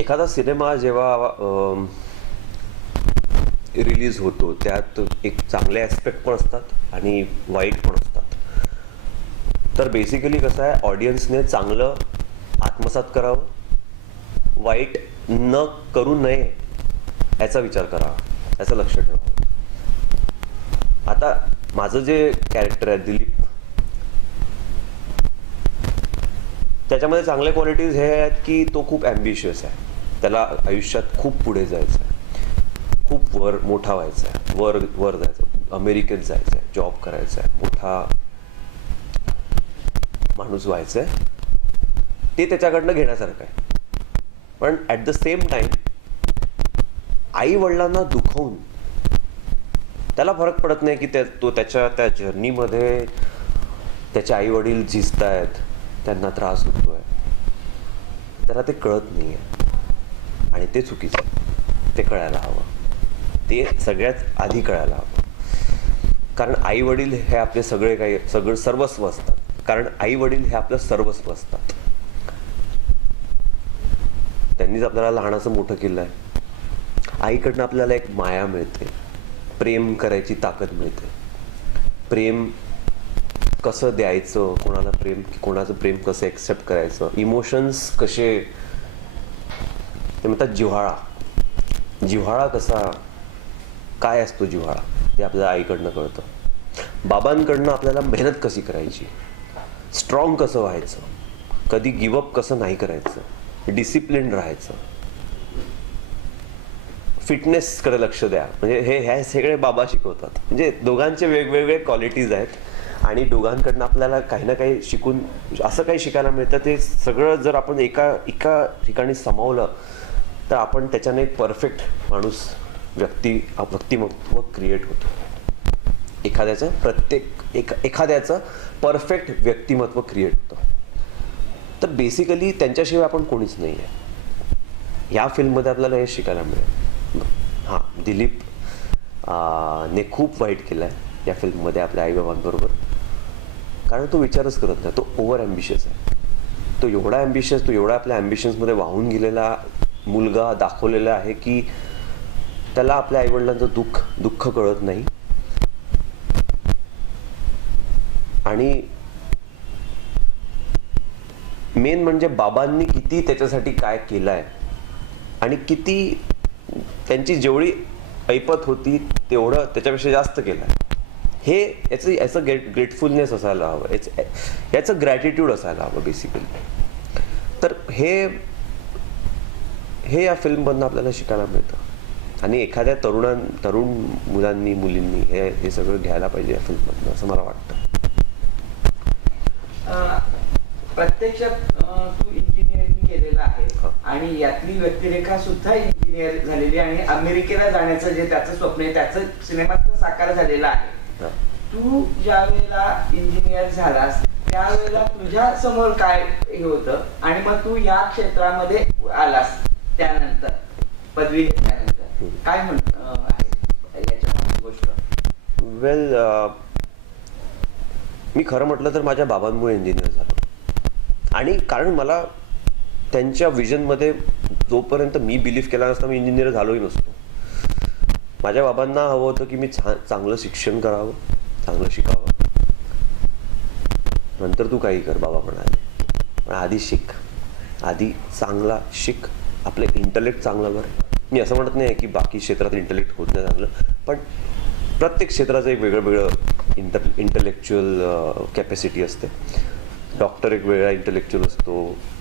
एखादा सिनेमा जेव्हा रिलीज होतो त्यात एक चांगले ॲस्पेक्ट पण असतात आणि वाईट पण असतात. तर बेसिकली कसं आहे, ऑडियन्सने चांगलं आत्मसात करावं, वाईट न करू नये याचा विचार करावा, याचं लक्ष ठेवावं. आता माझं जे कॅरेक्टर आहे दिलीप, त्याच्यामध्ये चांगले क्वालिटीज हे आहेत की तो खूप ॲम्बिशियस आहे. त्याला आयुष्यात खूप पुढे जायचं आहे, खूप मोठा व्हायचा आहे, वर जायचं, अमेरिकेत जायचं आहे, जॉब करायचा आहे, मोठा माणूस व्हायचं आहे. ते त्याच्याकडनं घेण्यासारखं आहे. पण ॲट द सेम टाईम आई वडिलांना दुखवून त्याला फरक पडत नाही की तो त्या जर्नीमध्ये त्याचे आई वडील झिजत आहेत, त्यांना त्रास होतोय, त्याला ते कळत नाही आहे आणि ते चुकीचं आहे. ते कळायला हवं, ते सगळ्यात आधी कळायला हवं. कारण आई वडील हे आपले सगळं सर्वस्व असतात. कारण आई वडील हे आपलं सर्वस्व असतात. त्यांनीच आपल्याला लहानाचं मोठं केलं आहे. आईकडनं आपल्याला एक माया मिळते, प्रेम करायची ताकद मिळते. प्रेम कसं द्यायचं, कोणाचं प्रेम कसं एक्सेप्ट करायचं, इमोशन्स कसे, ते म्हणतात जिव्हाळा कसा, काय असतो जिव्हाळा, ते आपल्याला आईकडनं कळतं. बाबांकडनं आपल्याला मेहनत कशी करायची, स्ट्रॉंग कसं व्हायचं, कधी गिवअप कसं नाही करायचं, डिसिप्लिन राहायचं, फिटनेसकडे लक्ष द्या. म्हणजे हे सगळे बाबा शिकवतात. म्हणजे दोघांचे वेगवेगळे क्वालिटीज आहेत आणि दोघांकडनं आपल्याला काही ना काही शिकून असं काही शिकायला मिळतं. ते सगळं जर आपण एका ठिकाणी समावलं तर आपण त्याच्याने एक परफेक्ट माणूस व्यक्तिमत्व क्रिएट होतो. एखाद्याचं परफेक्ट व्यक्तिमत्व क्रिएट होतं. तर बेसिकली त्यांच्याशिवाय आपण कोणीच नाही आहे. या फिल्ममध्ये आपल्याला हे शिकायला मिळेल. हां, दिलीप ने खूप वाईट केलं आहे या फिल्ममध्ये आपल्या आईबाबांबरोबर. कारण तो विचारच करत नाही. तो ओव्हर ॲम्बिशियस आहे. तो एवढा आपल्या ॲम्बिशन्समध्ये वाहून गेलेला मुलगा दाखवलेला आहे की त्याला आपल्या आईवडिलांचं दुःख कळत नाही. आणि मेन म्हणजे बाबांनी किती त्याच्यासाठी काय केलं आहे आणि किती त्यांची जेवढी ऐपत होती तेवढं त्याच्यापेक्षा जास्त केलं आहे. हे याचं ग्रेटफुलनेस असायला हवं, याचं ग्रॅटिट्यूड असायला हवं बेसिकली. तर हे या फिल्ममधनं आपल्याला शिकायला मिळतं. आणि एखाद्या तरुण मुलांनी मुलींनी हे सगळं घ्यायला पाहिजे या फिल्ममधनं, असं मला वाटतं. प्रत्यक्षात तू इंजिनिअरिंग केलेलं आहे आणि यातली व्यक्तिरेखा सुद्धा इंजिनियर झालेली आणि अमेरिकेला जाण्याचं जे त्याचं स्वप्न आहे त्याचं सिनेमात साकार झालेलं आहे. तू ज्या वेळेला इंजिनियर झालास त्यावेळेला तुझ्या समोर काय हे होतं आणि मग तू या क्षेत्रामध्ये आलास त्यानंतर पदवी घेतल्यानंतर काय आहे याच्या गोष्ट? वेल, मी खरं म्हटलं तर माझ्या बाबांमुळे इंजिनियर झालो. आणि कारण मला त्यांच्या विजनमध्ये जोपर्यंत मी बिलीव्ह केला नसता मी इंजिनियर झालोही नसतो. माझ्या बाबांना हवं होतं की मी चांगलं शिक्षण करावं, चांगलं शिकावं, नंतर तू काही कर बाबा म्हणाले. पण आधी शिक, आधी चांगला शिक, आपलं इंटलेक्ट चांगलं कर. मी असं म्हणत नाही की बाकी क्षेत्रात इंटलेक्ट होत नाही चांगलं, पण प्रत्येक क्षेत्राचं एक वेगळं इंटलेक्च्युअल कॅपॅसिटी असते. डॉक्टर एक वेगळा इंटलेक्च्युअल असतो,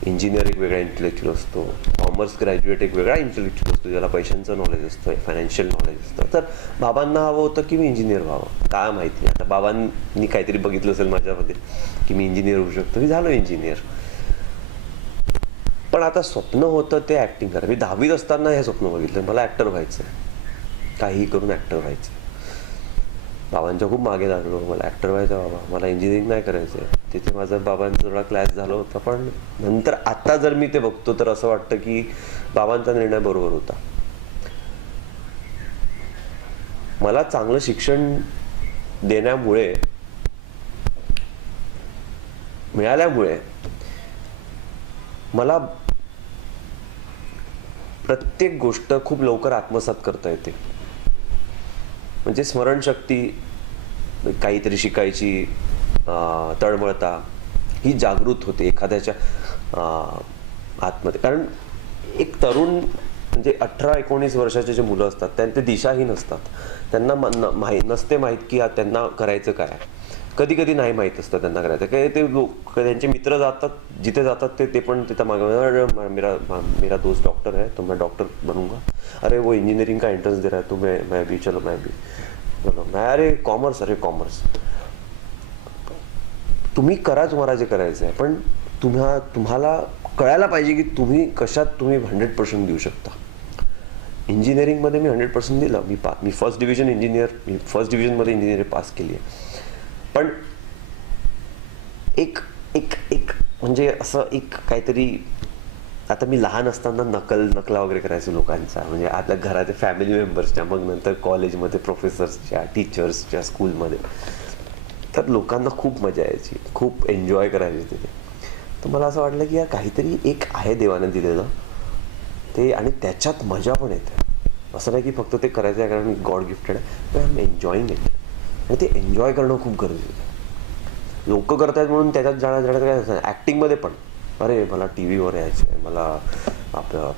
इंजिनियर एक वेगळा इंटलेक्च्युअल असतो, कॉमर्स ग्रॅज्युएट एक वेगळा इंटलेक्च्युअल असतो, ज्याला पैशांचं नॉलेज असतं, फायनान्शियल नॉलेज असतं. तर बाबांना हवं होतं की मी इंजिनियर व्हावं. काय माहिती, आता बाबांनी काहीतरी बघितलं असेल माझ्यामध्ये की मी इंजिनियर होऊ शकतो, मी झालो इंजिनियर. पण आता स्वप्न होतं ते ॲक्टिंग करा. मी 10वीत असताना हे स्वप्न बघितलं, मला ॲक्टर व्हायचं आहे, काहीही करून ॲक्टर व्हायचं. बाबांच्या खूप मागे लागलो, मला ॲक्टर व्हायचं बाबा, मला इंजिनिअरिंग नाही करायचं आहे. तिथे माझं बाबांचा थोडा क्लॅश झाला होता. पण नंतर आता जर मी ते बघतो तर असं वाटतं की बाबांचा निर्णय बरोबर होता. मला चांगलं शिक्षण मिळाल्यामुळे मला प्रत्येक गोष्ट खूप लवकर आत्मसात करता येते. म्हणजे स्मरणशक्ती, काहीतरी शिकायची तळमळता ही जागृत होते एखाद्याच्या आतमध्ये. कारण एक तरुण म्हणजे 18-19 वर्षाचे जे मुलं असतात त्यांचे दिशाहीन असतात. त्यांना नसते माहीत की त्यांना करायचं काय. कधी कधी नाही माहीत असतं त्यांना करायचं काय. ते लोक त्यांचे मित्र जातात जिथे जातात ते पण तिथं मागे मेरा दोस्त डॉक्टर है तो मैं डॉक्टर बनूंगा. अरे वो इंजीनियरिंग का एंट्रेंस दे रहा है तो मैं भी चलो मैं भी चलो मैं अरे कॉमर्स. तुम्ही करा तुम्हाला जे करायचं आहे, पण तुम्हाला कळायला पाहिजे की तुम्ही कशात तुम्ही 100% देऊ शकता. इंजिनिअरिंगमध्ये मी 100% दिलं. मी फर्स्ट डिव्हिजन इंजिनियर, मी फर्स्ट डिव्हिजनमध्ये इंजिनिअरिंग पास केली आहे. पण एक एक एक म्हणजे असं एक काहीतरी, आता मी लहान असताना नकला वगैरे करायचो लोकांचा, म्हणजे आपल्या घरात फॅमिली मेंबर्सच्या, मग नंतर कॉलेजमध्ये प्रोफेसर्सच्या, टीचर्सच्या, स्कूलमध्ये. तर लोकांना खूप मजा यायची, खूप एन्जॉय करायची तिथे. तर मला असं वाटलं की यार काहीतरी एक आहे देवाने दिलेलं ते, आणि त्याच्यात मजा पण येते. असं नाही की फक्त ते करायचं आहे कारण गॉड गिफ्टेड आहे, पण आय एम एन्जॉईंग इट. आणि ते एन्जॉय करणं खूप गरजेचं आहे. लोक करत आहेत म्हणून त्याच्यात जाण्यात काय. ॲक्टिंगमध्ये पण अरे मला टी व्हीवर यायचं आहे, मला आपलं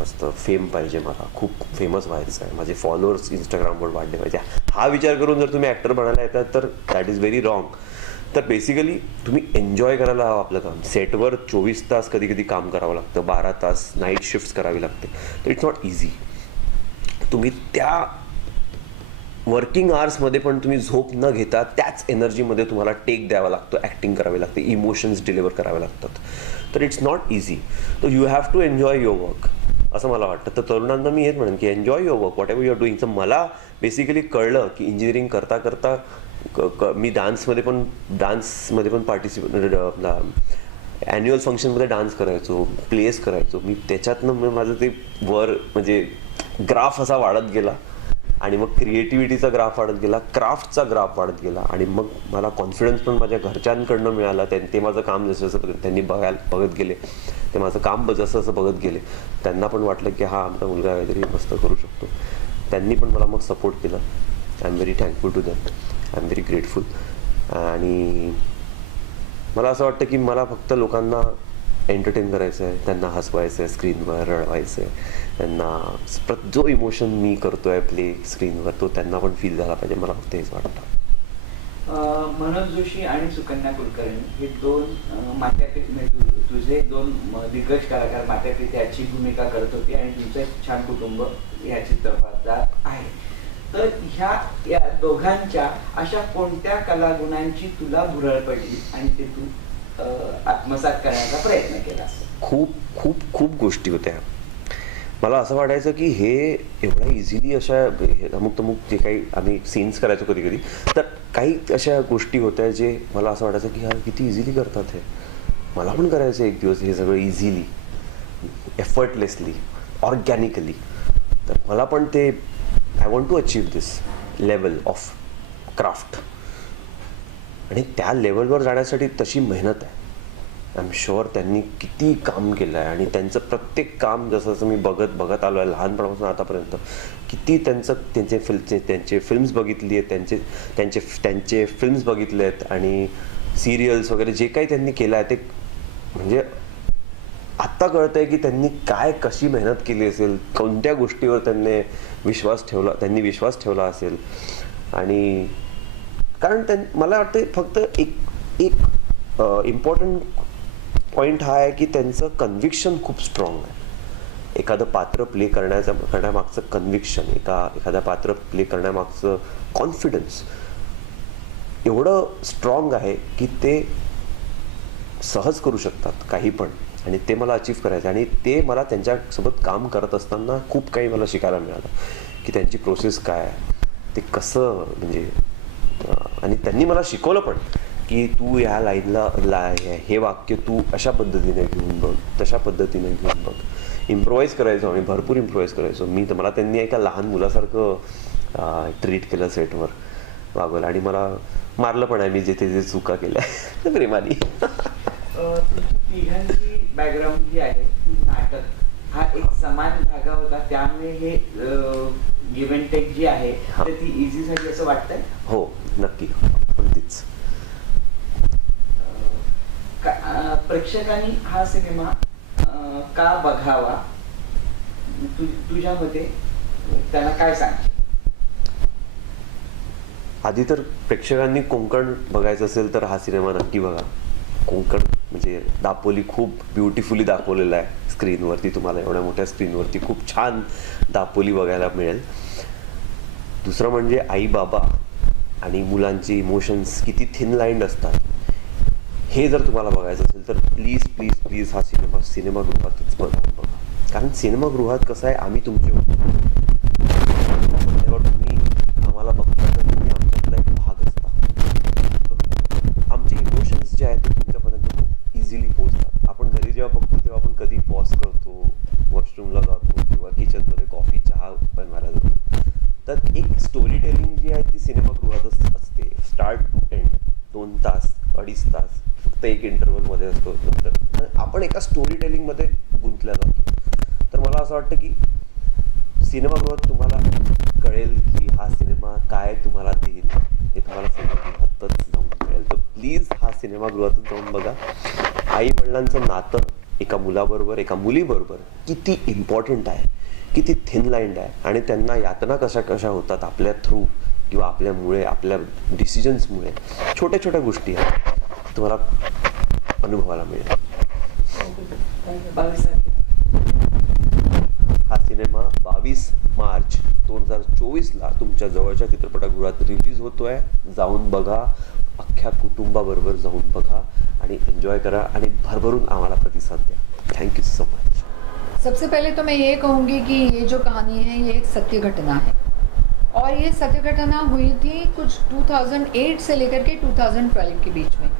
मस्त फेम पाहिजे, मला खूप फेमस व्हायचं आहे, माझे फॉलोअर्स इंस्टाग्रामवर वाढले पाहिजे, हा विचार करून जर तुम्ही ॲक्टर बनायला येतात तर दॅट इज व्हेरी रॉंग. तर बेसिकली तुम्ही एन्जॉय करायला हवं आपलं काम. सेटवर 24 तास कधी कधी काम करावं लागतं, 12 तास नाईट शिफ्ट्स करावी लागते. तर इट्स नॉट इझी. तुम्ही त्या वर्किंग आवर्समध्ये पण तुम्ही झोप न घेता त्याच एनर्जीमध्ये तुम्हाला टेक द्यावा लागतो, ॲक्टिंग करावी लागते, इमोशन्स डिलिव्हर करावे लागतात. तर इट्स नॉट इझी. तर you have to enjoy your work असं मला वाटतं. तर तरुणांना मी हेच म्हणेन की enjoy your work, whatever you are doing. तर मला बेसिकली कळलं की इंजिनिअरिंग करता करता मी डान्समध्ये पण पार्टिसिपेट, आपला ॲन्युअल फंक्शनमध्ये डान्स करायचो, प्लेस करायचो मी. त्याच्यातनं माझं ते म्हणजे ग्राफ असा वाढत गेला, आणि मग क्रिएटिव्हिटीचा ग्राफ वाढत गेला, क्राफ्टचा ग्राफ वाढत गेला, आणि मग मला कॉन्फिडन्स पण माझ्या घरच्यांकडनं मिळाला. ते माझं काम जसं जसं त्यांनी बघत गेले, ते माझं काम जसं जसं बघत गेले, त्यांना पण वाटलं की हा आमचा मुलगा काहीतरी मस्त करू शकतो. त्यांनी पण मला मग सपोर्ट केला. I am very thankful to them, I am very grateful. आणि मला असं वाटतं की मला फक्त लोकांना एंटरटेन करायचं आहे, त्यांना हसवायचं आहे, स्क्रीनवर रडवायचं आहे, त्यांना जो इमोशन मी करतो आहे प्ले स्क्रीनवर तो त्यांना पण फील झाला पाहिजे. मला फक्त हेच वाटतं. मनोज जोशी आणि सुकन्या कुलकर्णी हे दोन मात्यापिता, तुझे दोन दिग्गज कलाकार मात्यापिता याची भूमिका करत होती, आणि तुमचं एक छान कुटुंब या चित्रपटात आहे. तर या दोघांच्या अशा कोणत्या कलागुणांची तुला भुरळ पडली आणि ते तू आत्मसात करण्याचा प्रयत्न केला? खूप खूप खूप गोष्टी होत्या. मला असं वाटायचं की हे एवढ्या इझिली अशा अमुक जे काही आम्ही सीन्स करायचो कधी कधी, तर काही अशा गोष्टी होत्या जे मला असं वाटायचं की यार किती इझिली करतात हे. मला पण करायचं एक दिवस हे सगळं इझिली, एफर्टलेसली, ऑर्गॅनिकली. तर मला पण ते I want to achieve this level of craft. आणि त्या लेवलवर जाण्यासाठी तशी मेहनत आहे. आय एम शुअर त्यांनी किती काम केलं आहे, आणि त्यांचं प्रत्येक काम जसं जसं मी बघत आलो आहे लहानपणापासून आतापर्यंत, किती त्यांचे फिल्म्स बघितली आहेत, त्यांचे फिल्म्स बघितले आहेत, आणि सिरियल्स वगैरे जे काही त्यांनी केलं आहे ते म्हणजे आत्ता कळतं आहे की त्यांनी कशी मेहनत केली असेल, कोणत्या गोष्टीवर त्यांनी विश्वास ठेवला असेल. आणि कारण मला वाटतं फक्त एक इम्पॉर्टंट पॉईंट हा आहे की त्यांचं कन्व्हिक्शन खूप स्ट्रॉंग आहे. एखादं पात्र प्ले करण्यामागचं कन्व्हिक्शन, एखादा पात्र प्ले करण्यामागचं कॉन्फिडन्स एवढं स्ट्रॉंग आहे की ते सहज करू शकतात काही पण, आणि ते मला अचीव्ह करायचं. आणि ते मला त्यांच्यासोबत काम करत असताना खूप काही मला शिकायला मिळालं की त्यांची प्रोसेस काय आहे, ते कसं म्हणजे. आणि त्यांनी मला शिकवलं पण की तू ह्या लाईनला हे वाक्य तू अशा पद्धतीने घेऊन बघ, तशा पद्धतीने घेऊन बघ. इम्प्रोवाईज करायचो आम्ही, भरपूर इम्प्रोवाईज करायचो. मला त्यांनी एका लहान मुलासारखं ट्रीट केलं सेटवर वागवलं, आणि मला मारलं पण आहे मी जिथे चुका केल्या प्रेमाने. तुमची तिघांची बॅकग्राऊंड जी आहे ती नाटक हा एक समान धागा होता, त्यामुळे हे गिव्ह अँड टेक जी आहे हा. तर ती इझी झाली असं वाटतंय. हो नक्की, पण तीच. प्रेक्षकांनी हा सिनेमा का बघावा तुझ्या मते, त्यांना काय सांगशील? आधी तर प्रेक्षकांनी कोकण बघायचं असेल तर हा सिनेमा नक्की बघा. कोकण म्हणजे दापोली खूप ब्युटिफुली दाखवलेला आहे स्क्रीनवरती. तुम्हाला एवढ्या मोठ्या स्क्रीनवरती खूप छान दापोली बघायला मिळेल. दुसरं म्हणजे आई बाबा आणि मुलांचे इमोशन्स किती थिन लाईन्ड असतात, हे जर तुम्हाला बघायचं असेल तर प्लीज प्लीज प्लीज हा सिनेमागृहातच बघा. कारण सिनेमागृहात कसं आहे, आम्ही तुमचे तेव्हा तुम्ही आम्हाला बघता तर तुम्ही आमच्यातला एक भाग असता. आमचे इमोशन्स जे आहेत ते तुमच्यापर्यंत खूप इझिली पोहोचतात. आपण घरी जेव्हा बघतो तेव्हा आपण कधी पॉज करतो, वॉशरूमला जातो किंवा किचनमध्ये कॉफी चहा बनवायला जातो. तर एक स्टोरी टेलिंग जी आहे ती सिनेमागृहातच असते. स्टार्ट टू एंड 2 तास 2.5 तास फक्त एक इंटरव्हलमध्ये असतो. नंतर आपण एका स्टोरी टेलिंगमध्ये गुंतल्या जातो. तर मला असं वाटतं की सिनेमागृहात तुम्हाला कळेल की हा सिनेमा काय तुम्हाला देईल, हे तुम्हाला सिनेमागृहातच जाऊन कळेल. तर प्लीज हा सिनेमागृहातच जाऊन बघा. आई वडिलांचं नातं एका मुलाबरोबर एका मुलीबरोबर किती इम्पॉर्टंट आहे, किती थिन लाईन्ड आहे, आणि त्यांना यातना कशा कशा होतात आपल्या थ्रू किंवा आपल्यामुळे, आपल्या डिसिजन्समुळे. छोट्या छोट्या गोष्टी आहेत तुम्हाला अनुभवायला मिळेल. हा सिनेमा 22 मार्च 2024ला तुमच्या जवळच्या चित्रपटगृहात रिलीज होतोय. जाऊन बघा, अख्ख्या कुटुंबाबरोबर जाऊन बघा आणि एन्जॉय करा आणि भरभरून आम्हाला प्रतिसाद द्या. Thank you so much. सबसे पहले तो मैं ये कहूँगी कि ये जो कहानी है ये एक सत्य घटना है, और ये सत्य घटना हुई थी कुछ 2008 से लेकर के 2012 के बीच में.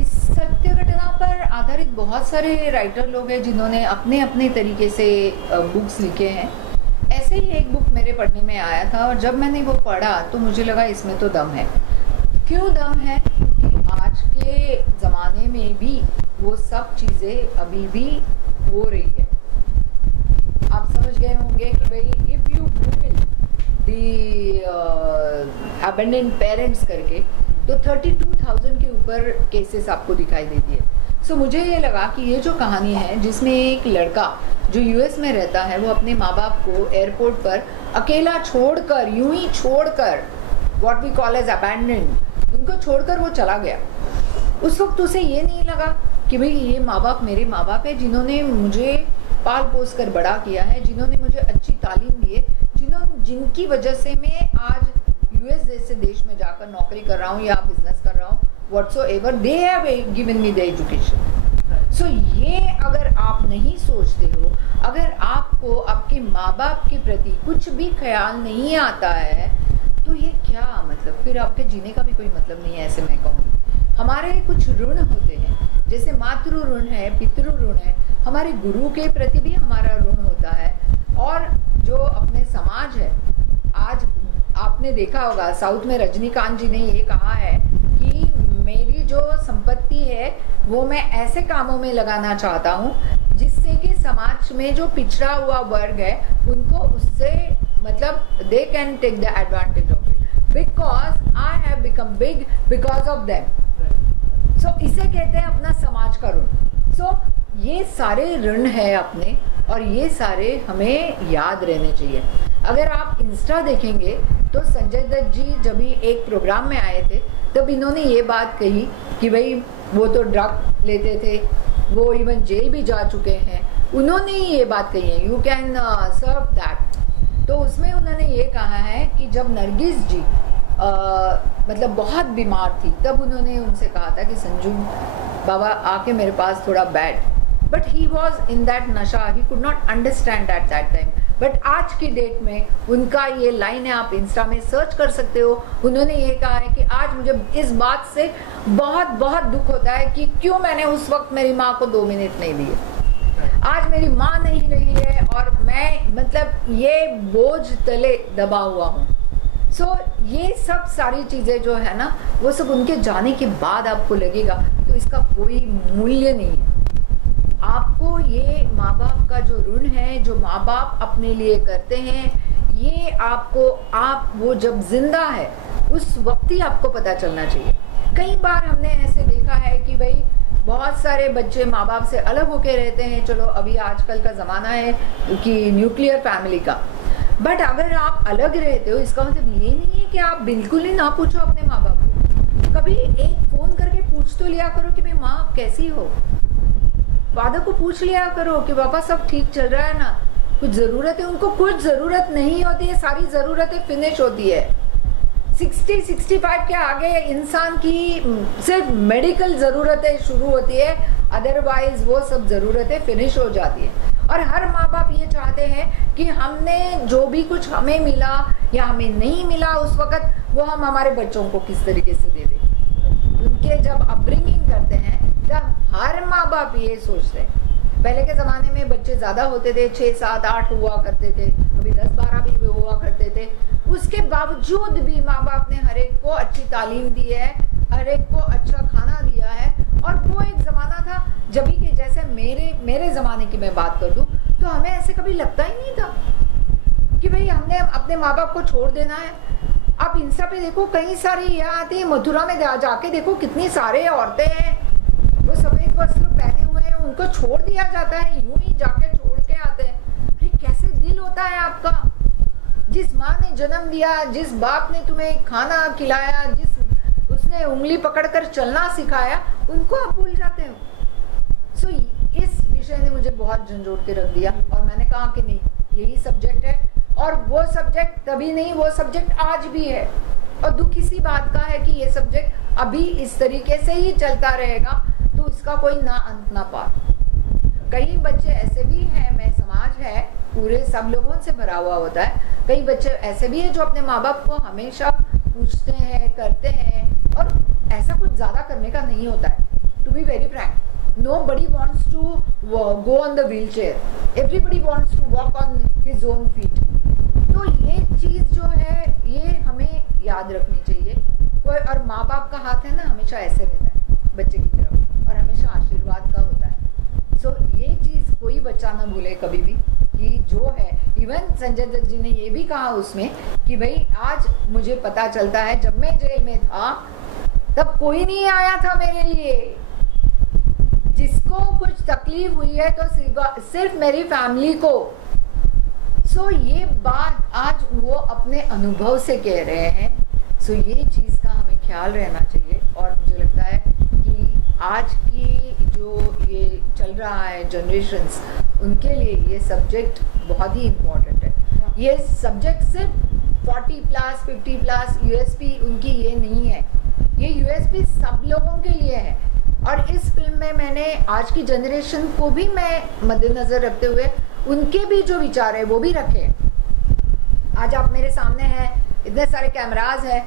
इस सत्य घटना पर आधारित बहुत सारे राइटर लोग हैं जिन्होंने अपने अपने तरीके से बुक्स लिखे हैं. ऐसे ही एक बुक मेरे पढ़ने में आया था, और जब मैंने वो पढ़ा तो मुझे लगा इसमें तो दम है. क्यों दम है? क्योंकि आज के ज़माने में भी वो सब चीज़ें अभी भी हो रही है. आप समझ गए होंगे कि भाई if you google the abandoned parents करके तो 32,000 के ऊपर केसेस आपको दिखाई देती है. सो मुझे ये लगा कि ये जो कहानी है जिसमें एक लड़का जो यूएस में रहता है वो अपने माँ बाप को एयरपोर्ट पर अकेला छोड़कर, यूं ही छोड़कर, what we call as abandoned, उनको छोड़कर वो चला गया. उस वक्त उसे ये नहीं लगा कि भाई ये माँ बाप मेरे माँ बाप है जिन्होंने मुझे पाल पोस कर बड़ा किया है, जिन्होंने मुझे अच्छी तालीम दी है, जिनकी वजह से मैं आज यूएस जैसे देश में जाकर नौकरी कर रहा हूँ या बिजनेस कर रहा हूँ, whatsoever they have given me the education. So ये अगर आप नहीं सोचते हो, अगर आपको आपके माँ बाप के प्रति कुछ भी ख्याल नहीं आता है, तो ये क्या मतलब, फिर आपके जीने का भी कोई मतलब नहीं है, ऐसे मैं कहूँगी. हमारे कुछ ऋण होते हैं, जैसे मातृ ऋण है, पितृ ऋण है, हमारे गुरु के प्रति भी हमारा ऋण होता है. और जो अपने समाज है, आज आपने देखा होगा साउथ में रजनीकांत जी ने ये कहा है कि मेरी जो संपत्ति है वो मैं ऐसे कामों में लगाना चाहता हूँ जिससे कि समाज में जो पिछड़ा हुआ वर्ग है उनको उससे मतलब they can take the advantage of it because I have become big because of them. So इसे कहते हैं अपना समाज का ऋण. सो ये सारे ऋण है अपने, और ये सारे हमें याद रहने चाहिए. अगर आप इंस्टा देखेंगे तो संजय दत्त जी जब भी एक प्रोग्राम में आए थे तब इन्होंने ये बात कही कि भाई वो तो ड्रग लेते थे, वो इवन जेल भी जा चुके हैं. उन्होंने ही ये बात कही है, यू कैन सर्व दैट. तो उसमें उन्होंने ये कहा है कि जब नरगिस जी मतलब बहुत बीमार थी तब उन्होंने उनसे कहा था कि संजू बाबा आके मेरे पास थोड़ा बैठ. But he was in that नशा, he could not understand at that time. But आज की डेट में उनका ये लाइन है, आप इंस्टा में सर्च कर सकते हो. उन्होंने ये कहा है कि आज मुझे इस बात से बहुत बहुत दुख होता है कि क्यों मैंने उस वक्त मेरी माँ को 2 मिनट नहीं दिए. आज मेरी माँ नहीं रही है और मैं मतलब ये बोझ तले दबा हुआ हूँ. सो ये सब सारी चीज़ें जो है ना वो सब उनके जाने के बाद आपको लगेगा, तो इसका कोई मूल्य नहीं है. आपको ये माँ बाप का जो ऋण है, जो माँ बाप अपने लिए करते हैं, ये आपको, आप वो जब जिंदा है उस वक्त ही आपको पता चलना चाहिए। कई बार हमने ऐसे देखा है कि भाई बहुत सारे बच्चे माँ बाप से अलग होके रहते हैं। चलो अभी आजकल का ज़माना है कि न्यूक्लियर फैमिली का, बट अगर आप अलग रहते हो इसका मतलब ये नहीं है कि आप बिल्कुल ही ना पूछो अपने माँ बाप को। कभी एक फ़ोन करके पूछ तो लिया करो कि भाई माँ आप कैसी हो। फादर को पूछ लिया करो कि पापा सब ठीक चल रहा है ना, कुछ ज़रूरत है। उनको कुछ ज़रूरत नहीं होती है, सारी ज़रूरतें फिनिश होती है। 60-65 के आगे इंसान की सिर्फ मेडिकल ज़रूरतें शुरू होती है, अदरवाइज वो सब ज़रूरतें फिनिश हो जाती है। और हर माँ बाप ये चाहते हैं कि हमने जो भी कुछ हमें मिला या हमें नहीं मिला उस वक़्त, वो हम हमारे बच्चों को किस तरीके से दे दें। उनके जब अपब्रिंगिंग करते हैं तब हर माँ बाप ये सोचते हैं। पहले के ज़माने में बच्चे ज़्यादा होते थे, 6, 7, 8 हुआ करते थे, कभी 10, 12 भी हुआ करते थे। उसके बावजूद भी माँ बाप ने हर एक को अच्छी तालीम दी है, हर एक को अच्छा खाना दिया है। और वो एक ज़माना था जब कि जैसे मेरे ज़माने की मैं बात कर दूँ तो हमें ऐसे कभी लगता ही नहीं था कि भाई हमने अपने माँ बाप को छोड़ देना है। आप इंस्टा पे देखो, कई सारी यहाँ आती है, मथुरा में जाके देखो कितनी सारे औरतें हैं, वो सफ़ेद वस्त्र पहने हुए हैं, उनको छोड़ दिया जाता है, यूं ही जाके छोड़ के आते हैं। अरे कैसे दिल होता है आपका। जिस माँ ने जन्म दिया, जिस बाप ने तुम्हें खाना खिलाया, जिस उसने उंगली पकड़कर चलना सिखाया, उनको आप भूल जाते हो। सो इस विषय ने मुझे बहुत झंझोड़ के रख दिया और मैंने कहा कि नहीं, यही सब्जेक्ट है। और वो सब्जेक्ट तभी नहीं, वो सब्जेक्ट आज भी है। और दुख इसी बात का है कि ये सब्जेक्ट अभी इस तरीके से ही चलता रहेगा तो इसका कोई ना अंत ना पार। कई बच्चे ऐसे भी हैं, मैं समाज है पूरे सब लोगों से भरा हुआ होता है, कई बच्चे ऐसे भी हैं जो अपने माँ बाप को हमेशा पूछते हैं, करते हैं, और ऐसा कुछ ज़्यादा करने का नहीं होता है। To be very frank, nobody wants to go on the wheelchair, everybody wants to walk on his own feet। तो ये चीज़ जो है ये हमें याद रखनी चाहिए। कोई और माँ बाप का हाथ है ना, हमेशा ऐसे रहता है बच्चे की तरफ और हमेशा आशीर्वाद का होता है। सो ये चीज़ कोई बच्चा ना भूले कभी भी कि जो है। इवन संजय दत्त जी ने ये भी कहा उसमें कि भाई आज मुझे पता चलता है जब मैं जेल में था तब कोई नहीं आया था मेरे लिए। जिसको कुछ तकलीफ हुई है तो सिर्फ मेरी फैमिली को। सो ये बात आज वो अपने अनुभव से कह रहे हैं। सो ये चीज़ का हमें ख्याल रहना चाहिए। और मुझे लगता है कि आज की जो ये चल रहा है जनरेशन्स, उनके लिए ये सब्जेक्ट बहुत ही इम्पोर्टेंट है। ये सब्जेक्ट सिर्फ 40+, 50+ यूएसपी उनकी ये नहीं है, ये यूएसपी सब लोगों के लिए है। और इस फिल्म में मैंने आज की जनरेशन को भी मैं मद्देनज़र रखते हुए उनके भी जो विचार है वो भी रखे। आज आप मेरे सामने हैं, इतने सारे कैमराज हैं,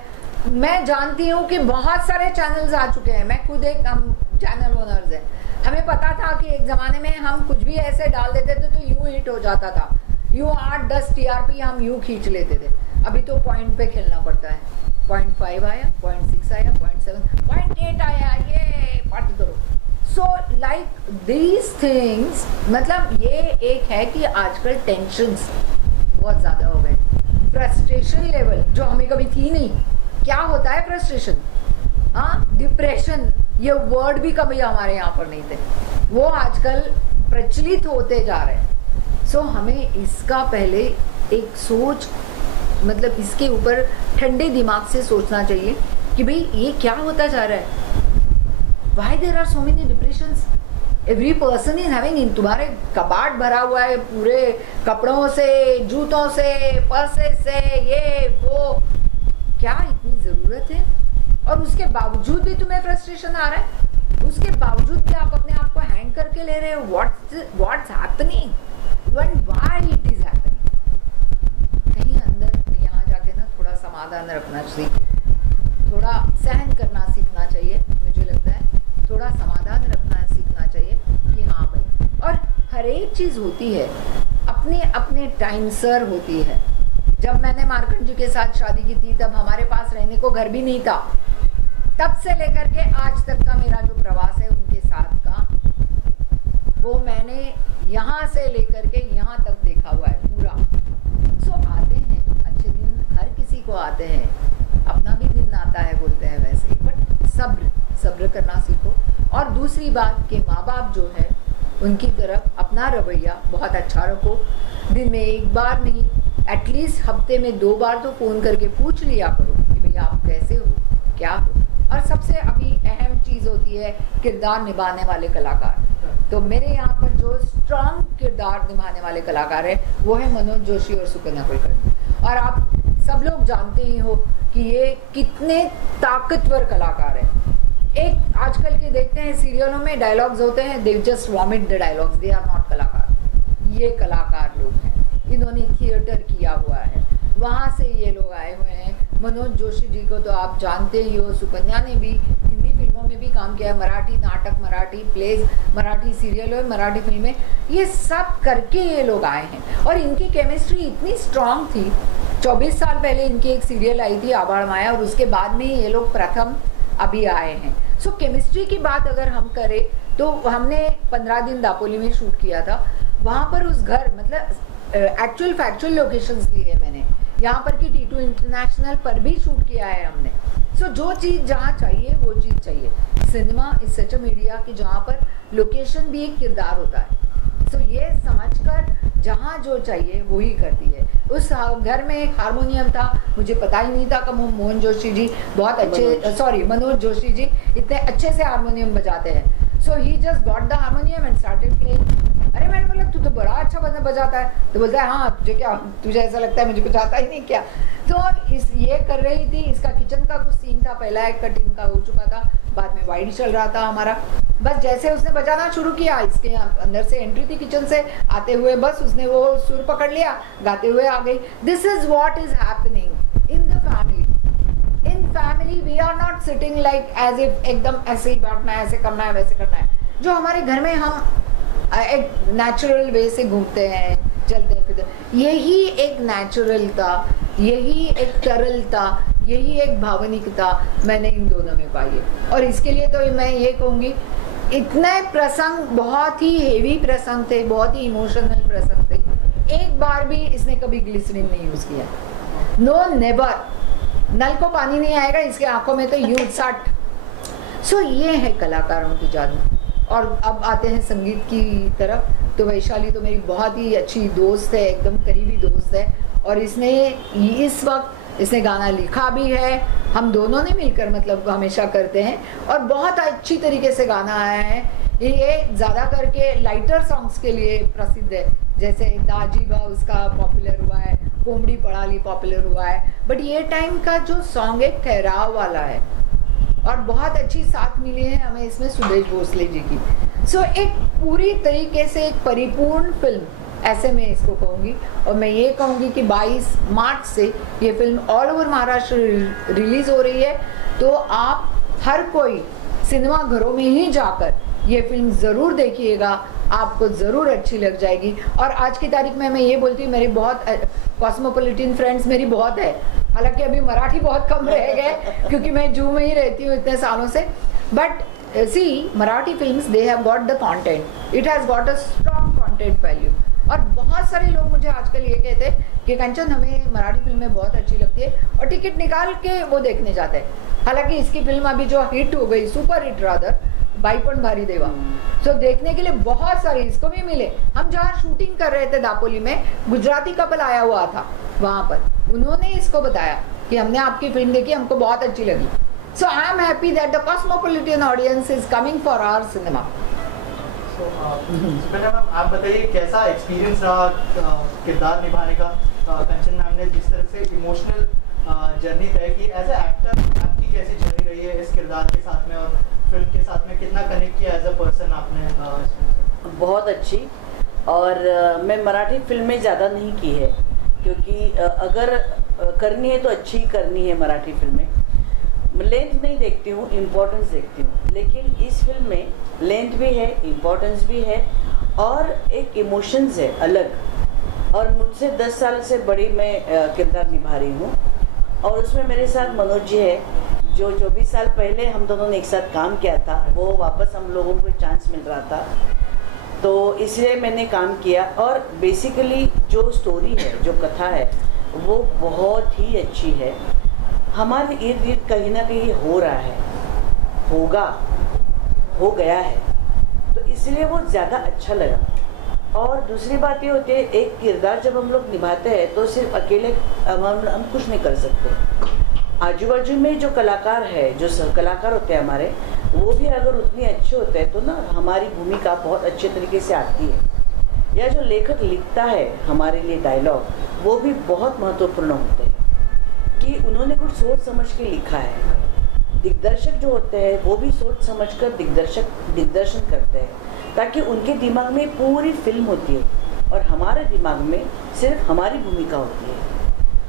मैं जानती हूँ कि बहुत सारे चैनल्स आ चुके हैं, मैं खुद एक हम चैनल ओनर्स हैं। हमें पता था कि एक ज़माने में हम कुछ भी ऐसे डाल देते थे तो यूँ हिट हो जाता था, यूँ 8-10 TRP हम यूँ खींच लेते थे। अभी तो पॉइंट पे खेलना पड़ता है। 0.5 आया, 0.6 आया, 0.7, 0.8 आया, ये पार्टी करो। सो लाइक दीज थिंग्स, मतलब ये एक है कि आजकल टेंशन्स बहुत ज़्यादा हो गए, फ्रस्ट्रेशन लेवल जो हमें कभी थी नहीं। क्या होता है फ्रस्ट्रेशन? हाँ, डिप्रेशन, ये वर्ड भी कभी हमारे यहाँ पर नहीं थे, वो आजकल प्रचलित होते जा रहे हैं। सो हमें इसका पहले एक सोच, मतलब इसके ऊपर ठंडे दिमाग से सोचना चाहिए कि भाई ये क्या होता जा रहा है। Why there are so many depressions? Every person is having, तुम्हारे कबाड़ भरा हुआ है पूरे कपड़ों से, जूतों से, पर्सेस से, ये वो, क्या इतनी ज़रूरत है? और उसके बावजूद भी तुम्हें फ्रस्ट्रेशन आ रहा है, उसके बावजूद भी आप अपने आप को हैंग करके ले रहे हो। What's happening? Why it is happening? कहीं अंदर यहाँ जाके ना थोड़ा समाधान रखना चाहिए, थोड़ा सहन करना सीखना चाहिए। मुझे लगता है थोड़ा समाधान रखना सीखना चाहिए कि हाँ भाई। और हर एक चीज़ होती है अपने अपने टाइम सर होती है। जब मैंने मार्कंड जी के साथ शादी की थी तब हमारे पास रहने को घर भी नहीं था। तब से लेकर के आज तक का मेरा जो प्रवास है उनके साथ का, वो यहाँ से लेकर के यहाँ तक देखा हुआ है पूरा। सो आते हैं अच्छे दिन, हर किसी को आते हैं, अपना भी दिन आता है बोलते हैं वैसे ही, बट सब्र करना सीखो। और दूसरी बात कि माँ बाप जो है उनकी तरफ अपना रवैया बहुत अच्छा रखो। दिन में एक बार नहीं, एटलीस्ट हफ्ते में 2 बार तो फ़ोन करके पूछ लिया करो कि भैया आप कैसे हो, क्या हो। और सबसे अभी अहम चीज़ होती है किरदार निभाने वाले कलाकार। तो मेरे यहाँ पर जो स्ट्रॉन्ग किरदार निभाने वाले कलाकार हैं वो है मनोज जोशी और सुकन्या कुलकर्णी। और आप सब लोग जानते ही हो कि ये कितने ताकतवर कलाकार हैं। एक आजकल के देखते हैं सीरियलों में डायलॉग्स होते हैं, they just vomit the dialogues, they are not कलाकार। ये कलाकार लोग हैं, इन्होंने थिएटर किया हुआ है, वहाँ से ये लोग आए हुए हैं। मनोज जोशी जी को तो आप जानते ही हो, सुकन्या ने भी हिंदी फिल्मों में भी काम किया, मराठी नाटक, मराठी प्लेज, मराठी सीरियल, मराठी फिल्में, ये सब करके ये लोग आए हैं। और इनकी केमिस्ट्री इतनी स्ट्रांग थी। 24 साल पहले इनकी एक सीरियल आई थी आबाड़ माया, और उसके बाद में ये लोग प्रथम अभी आए हैं। सो केमिस्ट्री की बात अगर हम करें तो हमने 15 दिन दापोली में शूट किया था। वहाँ पर उस घर, मतलब एक्चुअल फैक्चुअल लोकेशंस लिए मैंने, यहाँ पर की T2 इंटरनेशनल पर भी शूट किया है हमने। सो जो चीज़ जहाँ चाहिए वो चीज़ चाहिए। Cinema is such a media कि जहाँ पर लोकेशन भी एक किरदार होता है। सो ये समझकर जहाँ जो चाहिए वो ही करती है। उस घर में एक हारमोनियम था, मुझे पता ही नहीं था कि मोहन जोशी जी बहुत अच्छे, सॉरी मनोज जोशी जी इतने अच्छे से हारमोनियम बजाते हैं। So he just got the harmonium and started playing. अरे मैंने बोला तू तो बड़ा अच्छा बजाता है। तो बोलता है हाँ तुझे क्या, तुझे ऐसा लगता है मुझे कुछ आता ही नहीं क्या। तो इस ये कर रही थी, इसका किचन का कुछ सीन था, पहला एक कटिंग का हो चुका था, बाद में वाइड चल रहा था हमारा। बस जैसे उसने बजाना शुरू किया, इसके अंदर से एंट्री थी किचन से आते हुए, बस उसने वो सुर पकड़ लिया, गाते हुए आ गई। This is what is happening in the family. In family we are not sitting like as if एकदम ऐसे ही बैठना है, ऐसे करना है, वैसे करना है। जो हमारे घर में हम एक नेचुरल वे से घूमते हैं, चलते फिरते, यही एक नेचुरलता, यही एक तरलता, यही एक भावनिकता मैंने इन दोनों में पाई है। और इसके लिए तो मैं ये कहूँगी, इतने प्रसंग, बहुत ही हेवी प्रसंग थे, बहुत ही इमोशनल प्रसंग थे, एक बार भी इसने कभी ग्लिसरीन नहीं यूज़ किया। No never. नल को पानी नहीं आएगा, इसके आंखों में तो यूज 60। सो ये है कलाकारों की जादू। और अब आते हैं संगीत की तरफ। तो वैशाली तो मेरी बहुत ही अच्छी दोस्त है, एकदम करीबी दोस्त है। और इसने इस वक्त इसने गाना लिखा भी है, हम दोनों ने मिलकर मतलब हमेशा करते हैं, और बहुत अच्छी तरीके से गाना आया है। ये ज़्यादा करके लाइटर सॉन्ग्स के लिए प्रसिद्ध है, जैसे दाजीबा उसका पॉपुलर हुआ है, कोमड़ी पड़ाली पॉपुलर हुआ है। बट ये टाइम का जो सॉन्ग एक ठहराव वाला है, और बहुत अच्छी साथ मिली है हमें इसमें सुदेश भोसले जी की। सो एक पूरी तरीके से एक परिपूर्ण फिल्म, ऐसे मैं इसको कहूँगी। और मैं ये कहूँगी कि 22 मार्च से ये film all over Maharashtra release हो रही है। तो आप हर कोई सिनेमा घरों में ही जाकर ये फिल्म ज़रूर देखिएगा, आपको ज़रूर अच्छी लग जाएगी। और आज की तारीख में मैं ये बोलती हूँ, मेरी बहुत कॉस्मोपॉलिटन फ्रेंड्स मेरी बहुत है, हालांकि अभी मराठी बहुत कम रह गए क्योंकि मैं जू में ही रहती हूँ इतने सालों से। But see Marathi films, they have got the content, it has got a strong content value. और बहुत सारे लोग मुझे आजकल ये कहते हैं कि कंचन हमें मराठी फिल्में बहुत अच्छी लगती है, और टिकट निकाल के वो देखने जाते हैं। हालांकि इसकी फिल्म अभी जो हिट हो गई, सुपर हिट रादर, बाईपण भारी देवा, सो देखने के लिए बहुत सारे इसको भी मिले। हम जहाँ शूटिंग कर रहे थे दापोली में, गुजराती कपल आया हुआ था वहाँ पर, उन्होंने इसको बताया कि हमने आपकी फिल्म देखी, हमको बहुत अच्छी लगी। So I am happy that the cosmopolitan audience is coming for our cinema. Ma'am आप बताइए कैसा एक्सपीरियंस रहा किरदार निभाने का। कंचन मैम ने जिस तरह से इमोशनल जर्नी तय की, एज ए एक्टर आपकी कैसी जर्नी रही है इस किरदार के साथ में, और फिल्म के साथ में कितना कनेक्ट किया एज अ पर्सन आपने? बहुत अच्छी। और मैं मराठी फिल्में ज़्यादा नहीं की है, क्योंकि अगर करनी है तो अच्छी करनी है मराठी फिल्में। लेंथ नहीं देखती हूँ, इम्पोर्टेंस देखती हूँ। लेकिन इस फिल्म में लेंथ भी है, इम्पोर्टेंस भी है, और एक इमोशंस है अलग। और मुझसे 10 साल से बड़ी मैं किरदार निभा रही हूँ, और उसमें मेरे साथ मनोज जी है, जो 24 साल पहले हम दोनों ने एक साथ काम किया था। वो वापस हम लोगों को चांस मिल रहा था, तो इसलिए मैंने काम किया। और बेसिकली जो स्टोरी है, जो कथा है, वो बहुत ही अच्छी है। हमारे इर्द गिर्द कहीं ना कहीं हो रहा है, होगा, हो गया है, तो इसलिए वो ज़्यादा अच्छा लगा। और दूसरी बात ये होती है, एक किरदार जब हम लोग निभाते हैं तो सिर्फ अकेले हम कुछ नहीं कर सकते। आजू बाजू में जो कलाकार है, जो सह कलाकार होते हैं हमारे, वो भी अगर उतने अच्छे होते हैं तो ना हमारी भूमिका बहुत अच्छे तरीके से आती है। या जो लेखक लिखता है हमारे लिए डायलॉग, वो भी बहुत महत्वपूर्ण होते हैं कि उन्होंने कुछ सोच समझ के लिखा है। दिग्दर्शक जो होते हैं वो भी सोच समझकर दिग्दर्शन करते हैं, ताकि उनके दिमाग में पूरी फिल्म होती है और हमारे दिमाग में सिर्फ हमारी भूमिका होती है।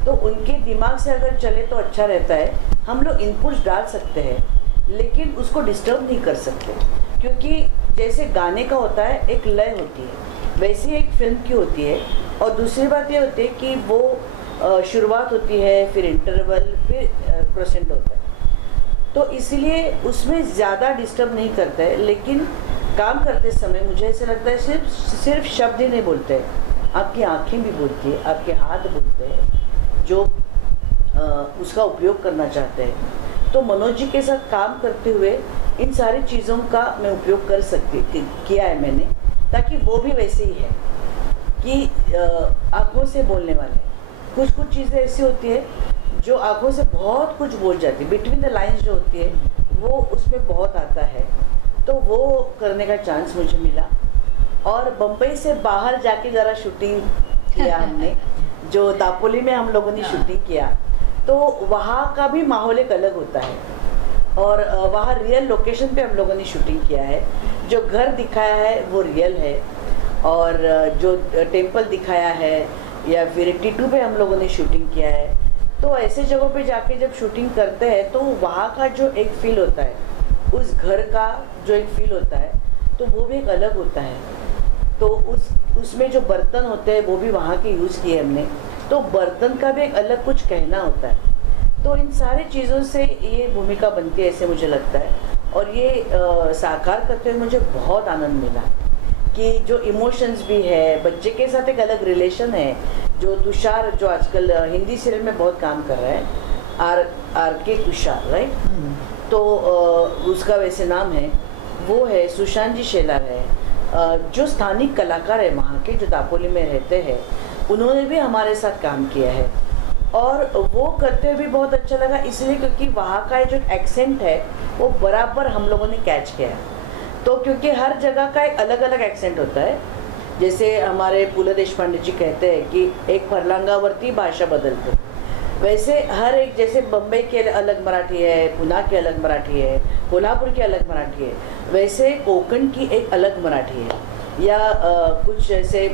तो उनके दिमाग से अगर चले तो अच्छा रहता है। हम लोग इनपुट्स डाल सकते हैं लेकिन उसको डिस्टर्ब नहीं कर सकते, क्योंकि जैसे गाने का होता है एक लय होती है, वैसे एक फिल्म की होती है। और दूसरी बात ये होती है कि वो शुरुआत होती है, फिर इंटरवल, फिर प्रेजेंट होता है, तो इसलिए उसमें ज़्यादा डिस्टर्ब नहीं करता है। लेकिन काम करते समय मुझे ऐसा लगता है सिर्फ शब्द ही नहीं बोलते हैं, आपकी आँखें भी बोलती है, आपके हाथ बोलते हैं जो उसका उपयोग करना चाहते हैं। तो मनोज जी के साथ काम करते हुए इन सारी चीज़ों का मैं उपयोग कर सकती किया है मैंने, ताकि वो भी वैसे ही है कि आँखों से बोलने वाले। कुछ चीज़ें ऐसी होती है जो आँखों से बहुत कुछ बोल जाती है, बिटवीन द लाइन्स जो होती है वो उसमें बहुत आता है, तो वो करने का चांस मुझे मिला। और बम्बई से बाहर जाके ज़रा शूटिंग किया हमने, जो दापोली में हम लोगों ने शूटिंग किया, तो वहाँ का भी माहौल एक अलग होता है। और वहाँ रियल लोकेशन पे हम लोगों ने शूटिंग किया है। जो घर दिखाया है वो रियल है, और जो टेम्पल दिखाया है या फिर टीटू पे हम लोगों ने शूटिंग किया है। तो ऐसे जगहों पे जाके जब शूटिंग करते हैं तो वहाँ का जो एक फील होता है, उस घर का जो एक फील होता है, तो वो भी एक अलग होता है। तो उसमें जो बर्तन होते हैं वो भी वहाँ के यूज़ किए हमने, तो बर्तन का भी एक अलग कुछ कहना होता है। तो इन सारी चीज़ों से ये भूमिका बनती है ऐसे मुझे लगता है। और ये साकार करते हुए मुझे बहुत आनंद मिला कि जो इमोशंस भी है, बच्चे के साथ एक अलग रिलेशन है। जो तुषार, जो आजकल हिंदी सीरियल में बहुत काम कर रहा है, आर के तुषार, राइट, तो उसका वैसे नाम है, वो है सुशांत जी शेलार है, जो स्थानिक कलाकार है वहाँ के, जो दापोली में रहते हैं, उन्होंने भी हमारे साथ काम किया है। और वो करते हुए भी बहुत अच्छा लगा, इसलिए क्योंकि वहाँ का जो एक्सेंट है वो बराबर हम लोगों ने कैच किया है। तो क्योंकि हर जगह का एक अलग अलग एक्सेंट होता है, जैसे हमारे पुल देशपांडे जी कहते हैं कि एक फरलांगावरती भाषा बदलते, वैसे हर एक, जैसे बम्बई के अलग मराठी है, पुणे के अलग मराठी है, कोल्हापुर की अलग मराठी है, वैसे कोकण की एक अलग मराठी है, या कुछ ऐसे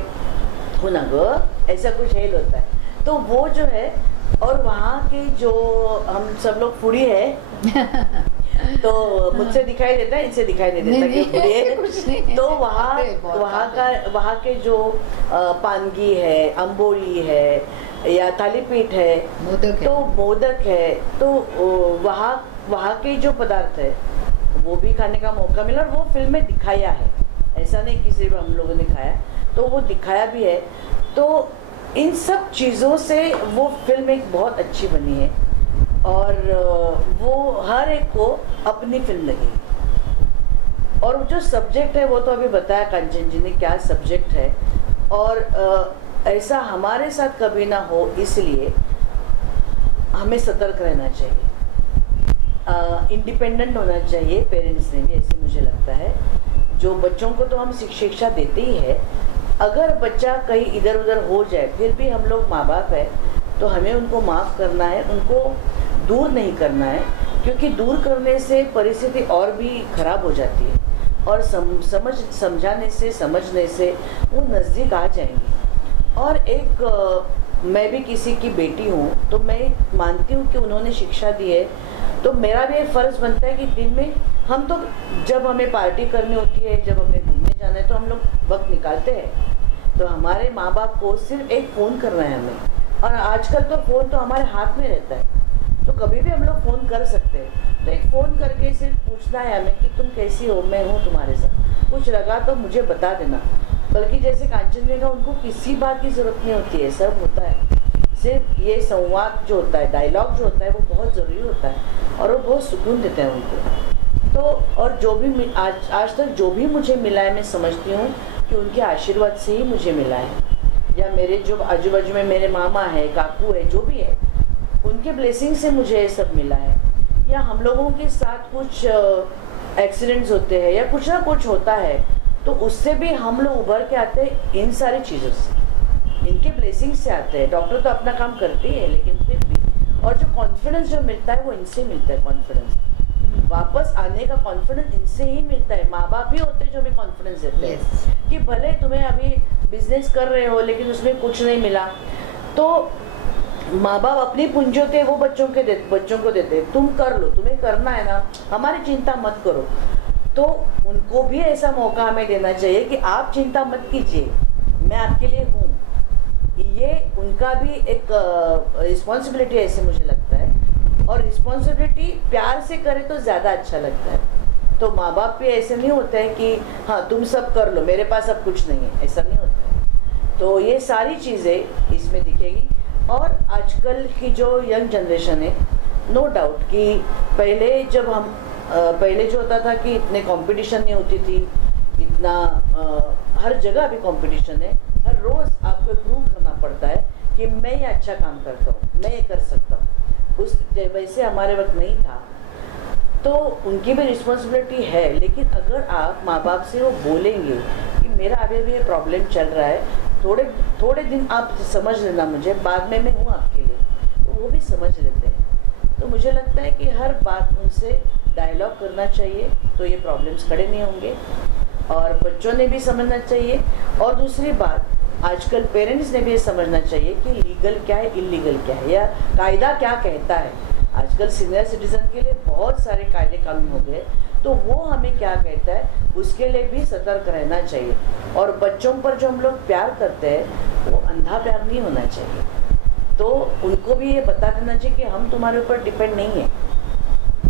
होना गो ऐसा कुछ हेल होता है। तो वो जो है, और वहाँ के जो हम सब लोग फूडी है तो मुझसे दिखाई देता है, इनसे दिखाई नहीं देता कि फूडी है। तो वहाँ के जो पानगी है, अंबोली है, या थालीपीठ है, तो मोदक है, तो वहाँ के जो पदार्थ है वो भी खाने का मौका मिला। और वो फिल्म में दिखाया है, ऐसा नहीं किसी भी हम लोगों ने खाया, तो वो दिखाया भी है। तो इन सब चीज़ों से वो फिल्म एक बहुत अच्छी बनी है, और वो हर एक को अपनी फिल्म लगी। और जो सब्जेक्ट है वो तो अभी बताया कंचन जी ने क्या सब्जेक्ट है, और ऐसा हमारे साथ कभी ना हो, इसलिए हमें सतर्क रहना चाहिए, इंडिपेंडेंट होना चाहिए पेरेंट्स ने भी, ऐसे मुझे लगता है। जो बच्चों को तो हम शिक्षा देते ही है, अगर बच्चा कहीं इधर उधर हो जाए, फिर भी हम लोग माँ बाप है, तो हमें उनको माफ़ करना है, उनको दूर नहीं करना है, क्योंकि दूर करने से परिस्थिति और भी ख़राब हो जाती है, और समझाने से, समझने से वो नज़दीक आ जाएंगे। और एक मैं भी किसी की बेटी हूँ, तो मैं मानती हूँ कि उन्होंने शिक्षा दी है, तो मेरा भी एक फ़र्ज़ बनता है कि दिन में हम तो, जब हमें पार्टी करनी होती है, जब हमें घूमने जाना है, तो हम लोग वक्त निकालते हैं। तो हमारे माँ बाप को सिर्फ एक फ़ोन करना है हमें, और आजकल तो फ़ोन तो हमारे हाथ में रहता है, तो कभी भी हम लोग फ़ोन कर सकते हैं। तो एक फ़ोन करके सिर्फ पूछना है हमें कि तुम कैसी हो, मैं हूँ तुम्हारे साथ। कुछ लगा तो मुझे बता देना। बल्कि जैसे कांचनजंगा, उनको किसी बात की ज़रूरत नहीं होती है, सब होता है, सिर्फ ये संवाद जो होता है, डायलॉग जो होता है, वो बहुत ज़रूरी होता है और वो बहुत सुकून देते हैं उनको। तो और जो भी आज तक जो भी मुझे मिला है, मैं समझती हूँ कि उनके आशीर्वाद से ही मुझे मिला है, या मेरे जो आजू बाजू में मेरे मामा है, काकू है, जो भी है, उनके ब्लेसिंग से मुझे ये सब मिला है। या हम लोगों के साथ कुछ एक्सीडेंट्स होते हैं या कुछ ना कुछ होता है, तो उससे भी हम लोग उभर के आते हैं इन सारी चीज़ों से, इनके ब्लेसिंग से आते हैं। डॉक्टर तो अपना काम करते ही है, लेकिन फिर भी, और जो कॉन्फिडेंस जो मिलता है वो इनसे मिलता है। कॉन्फिडेंस वापस आने का कॉन्फिडेंस इनसे ही मिलता है। माँ बाप ही होते हैं जो हमें कॉन्फिडेंस देते हैं कि भले तुम्हें अभी बिजनेस कर रहे हो लेकिन उसमें कुछ नहीं मिला, तो माँ बाप अपनी पूंजी होते हैं वो बच्चों को देते, तुम कर लो, तुम्हें करना है ना, हमारी चिंता मत करो। तो उनको भी ऐसा मौका हमें देना चाहिए कि आप चिंता मत कीजिए, मैं आपके लिए हूँ। ये उनका भी एक रिस्पॉन्सिबिलिटी है, ऐसे मुझे लगता है। और रिस्पॉन्सिबिलिटी प्यार से करे तो ज़्यादा अच्छा लगता है। तो माँ बाप भी ऐसे नहीं होते हैं कि हाँ तुम सब कर लो, मेरे पास अब कुछ नहीं है, ऐसा नहीं होता है। तो ये सारी चीज़ें इसमें दिखेगी। और आजकल की जो यंग जनरेशन है, नो डाउट कि पहले जो होता था कि इतने कंपटीशन नहीं होती थी, इतना हर जगह अभी कंपटीशन है, हर रोज़ आपको प्रूव करना पड़ता है कि मैं ये अच्छा काम करता हूँ, मैं ये कर सकता हूँ। उस वैसे हमारे वक्त नहीं था, तो उनकी भी रिस्पॉन्सिबिलिटी है। लेकिन अगर आप माँ बाप से वो बोलेंगे कि मेरा अभी भी ये प्रॉब्लम चल रहा है, थोड़े दिन आप समझ लेना मुझे, बाद में मैं हूँ आपके लिए, तो वो भी समझ लेते हैं। तो मुझे लगता है कि हर बात उनसे डायलॉग करना चाहिए, तो ये प्रॉब्लम्स खड़े नहीं होंगे। और बच्चों ने भी समझना चाहिए। और दूसरी बात, आजकल पेरेंट्स ने भी ये समझना चाहिए कि लीगल क्या है, इलीगल क्या है, या कायदा क्या कहता है। आजकल सीनियर सिटीजन के लिए बहुत सारे कायदे कानून हो गए, तो वो हमें क्या कहता है उसके लिए भी सतर्क रहना चाहिए। और बच्चों पर जो हम लोग प्यार करते हैं वो अंधा प्यार नहीं होना चाहिए। तो उनको भी ये बता देना चाहिए कि हम तुम्हारे ऊपर डिपेंड नहीं है,